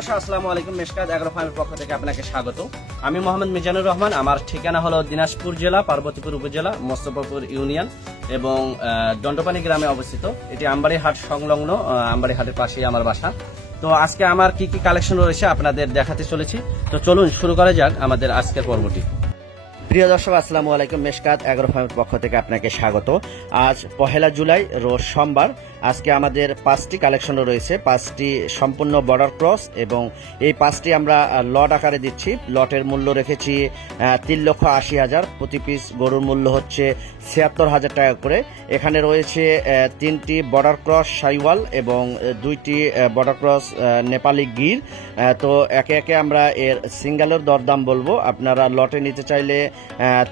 দর্শক আসসালামু আলাইকুম। মেশকাত এগ্রো ফার্মের পক্ষ থেকে আপনাকে স্বাগত। আমি মোহাম্মদ মিজানুর রহমান। আমার ঠিকানা হলো দিনাজপুর জেলা, পার্বতীপুর উপজেলা, মোস্তফাপুর ইউনিয়ন এবং দণ্ডপানি গ্রামে অবস্থিত। এটি আমবাড়ি হাট সংলগ্ন, আমবাড়ি হাটের পাশেই আমার বাসা। তো আজকে আমার কি কি কালেকশন রয়েছে আপনাদের দেখাতে চলেছি। তো চলুন শুরু করা যাক আমাদের আজকের পর্বটি। প্রিয় দর্শক আসসালামু আলাইকুম। মেশকাত এগ্রো ফার্মের পক্ষ থেকে আপনাকে স্বাগত। আজ 1 জুলাই রোজ সোমবার। আজকে আমাদের 5টি কালেকশন রয়েছে, 5টি সম্পূর্ণ বর্ডার ক্রস এবং এই 5টি আমরা লট আকারে দিচ্ছি। লটের মূল্য রেখেছি 3,80,000, প্রতি পিস গরুর মূল্য হচ্ছে 76,000 টাকা করে। এখানে রয়েছে 3টি বর্ডার ক্রস শাইওয়াল এবং 2টি বর্ডার ক্রস নেপালি গির। তো একে একে আমরা এর সিঙ্গেলের দরদাম বলবো। আপনারা লটে নিতে চাইলে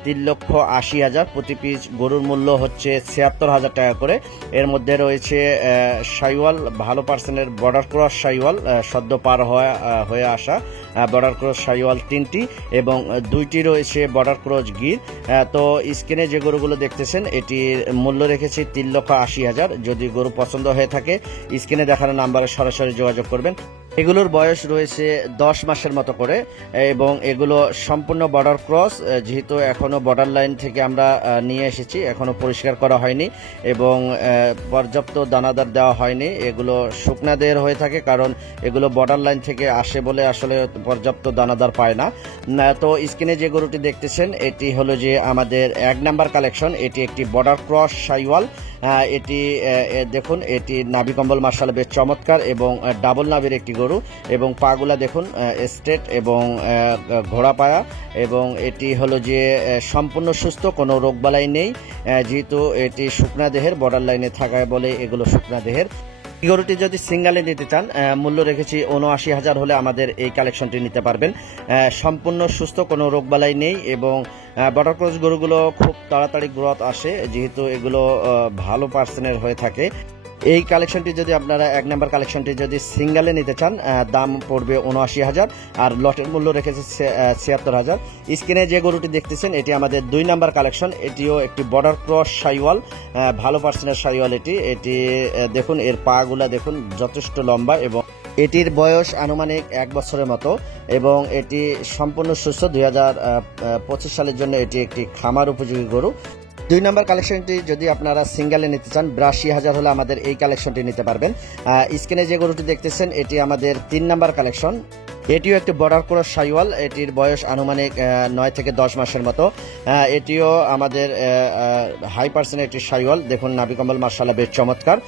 3,80,000, প্রতি পিস গরুর মূল্য হচ্ছে 76,000 টাকা করে। এর মধ্যে রয়েছে শাইওয়াল, ভালো পার্সেন্টের বর্ডার ক্রস শাইওয়াল, সদ্য পার হয়ে আসা বর্ডার ক্রস শাইওয়াল 3টি এবং 2টি রয়েছে বর্ডার ক্রস গির। তো স্ক্রিনে যে গরুগুলো দেখতেছেন এটির মূল্য রেখেছি 3,80,000। যদি গরু পছন্দ হয়ে থাকে স্ক্রিনে দেখানো নাম্বারে সরাসরি যোগাযোগ করবেন। এগুলোর বয়স রয়েছে 10 মাসের মতো করে এবং এগুলো সম্পূর্ণ বর্ডার ক্রস, যেহেতু এখনো বর্ডার লাইন থেকে আমরা নিয়ে এসেছি, এখনো পরিষ্কার করা হয়নি এবং পর্যাপ্ত দানাদার দেওয়া হয়নি। এগুলো শুকনাদের হয়ে থাকে কারণ এগুলো বর্ডার লাইন থেকে আসে বলে আসলে পর্যাপ্ত দানাদার পায় না। তো স্ক্রিনে যে গরুটি দেখতেছেন এটি হলো যে আমাদের 1 নাম্বার কালেকশন। এটি একটি বর্ডার ক্রস শাইওয়াল। এটি দেখুন, এটি নাভি কম্বল মার্শাল বেশ চমৎকার এবং ডাবল নাভির একটি গরু এবং পাগুলা দেখুন স্ট্রেট এবং ঘোড়া পায়া এবং এটি হলো যে সম্পূর্ণ সুস্থ, কোনো রোগবালাই নেই, যেহেতু এটি শুকনা দেহের, বর্ডার লাইনে থাকায় বলে এগুলো শুকনা দেহের। গরুটি যদি সিঙ্গালে নিতে চান মূল্য রেখেছি 79,000 হলে আমাদের এই কালেকশনটি নিতে পারবেন। সম্পূর্ণ সুস্থ, কোনো রোগবালাই নেই এবং বর্ডার ক্রস গরুগুলো খুব তাড়াতাড়ি গ্রোথ আসে, যেহেতু এগুলো ভালো পার্সেন্টের হয়ে থাকে। এই কালেকশনটি যদি আপনারা 1 নাম্বার কালেকশনটি যদি সিঙ্গেলে নিতে চান দাম পড়বে 79,000 আর লটের মূল্য রেখেছে 76,000। স্ক্রিনে যে গরুটি দেখতেছেন এটি আমাদের 2 নাম্বার কালেকশন। এটিও একটি বর্ডার ক্রস শাইওয়াল, ভালো পার্সেন্টের শাইওয়াল। এটি দেখুন, এর পাগুলা দেখুন যথেষ্ট লম্বা এবং এটির বয়স আনুমানিক 1 বছরের মতো এবং এটি সম্পূর্ণ সুস্থ। 2025 সালের জন্য এটি একটি খামার উপযোগী গরু। 2 নাম্বার কালেকশনটি যদি আপনারা সিঙ্গেলে নিতে চান 82,000 হলে আমাদের এই কালেকশনটি নিতে পারবেন। স্ক্রিনে যে গরুটি দেখতেছেন এটি আমাদের 3 নাম্বার কালেকশন। এটিও একটি বর্ডার ক্রস শাইওয়াল। এটির বয়স আনুমানিক 9 থেকে 10 মাসের মতো। এটিও আমাদের হাই পার্সেন্ট একটি শাইওয়াল। দেখুন নাভি কম্বল মার্শাল্লাহ বেশ চমৎকার।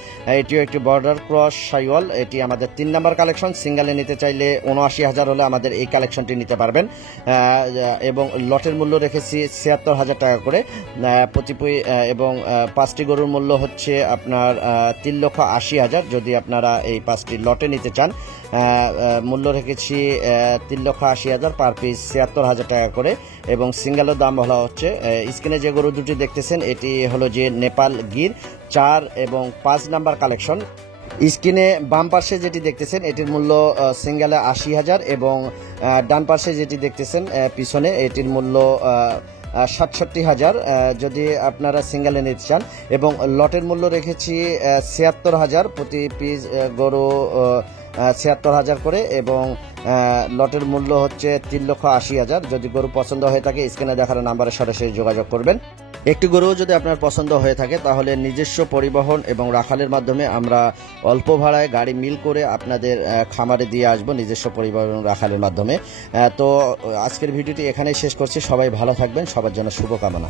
এটিও একটি বর্ডার ক্রস শাইওয়াল। এটি আমাদের 3 নাম্বার কালেকশন। সিঙ্গেলে নিতে চাইলে 79,000 হলে আমাদের এই কালেকশনটি নিতে পারবেন এবং লটের মূল্য রেখেছি 76,000 টাকা করে প্রতি এবং 5টি গরুর মূল্য হচ্ছে আপনার 3,80,000। যদি আপনারা এই 5টি লটে নিতে চান মূল্য রেখেছি 3,80,000, পার পিস 76,000 টাকা করে এবং সিঙ্গেলের দাম বলা হচ্ছে। স্ক্রিনে যে গরু দুটি দেখতেছেন এটি হলো যে নেপাল গির 4 এবং 5 নাম্বার কালেকশন। স্ক্রিনে বাম পাশে যেটি দেখতেছেন এটির মূল্য সিঙ্গেলে 80,000 এবং ডান পাশে যেটি দেখতেছেন পিছনে এটির মূল্য 67,000 যদি আপনারা সিঙ্গেলে নিতে চান এবং লটের মূল্য রেখেছি 76,000, প্রতি পিস গরু 76,000 করে এবং লটের মূল্য হচ্ছে 3,80,000। যদি গরু পছন্দ হয়ে থাকে স্ক্রিনে দেখানো নাম্বারে সরাসরি যোগাযোগ করবেন। একটি গরু যদি আপনার পছন্দ হয়ে থাকে তাহলে নিজস্ব পরিবহন এবং রাখালের মাধ্যমে আমরা অল্প ভাড়ায় গাড়ি মিল করে আপনাদের খামারে দিয়ে আসব নিজস্ব পরিবহন রাখালের মাধ্যমে। তো আজকের ভিডিওটি এখানেই শেষ করছি। সবাই ভালো থাকবেন, সবার জন্য শুভকামনা।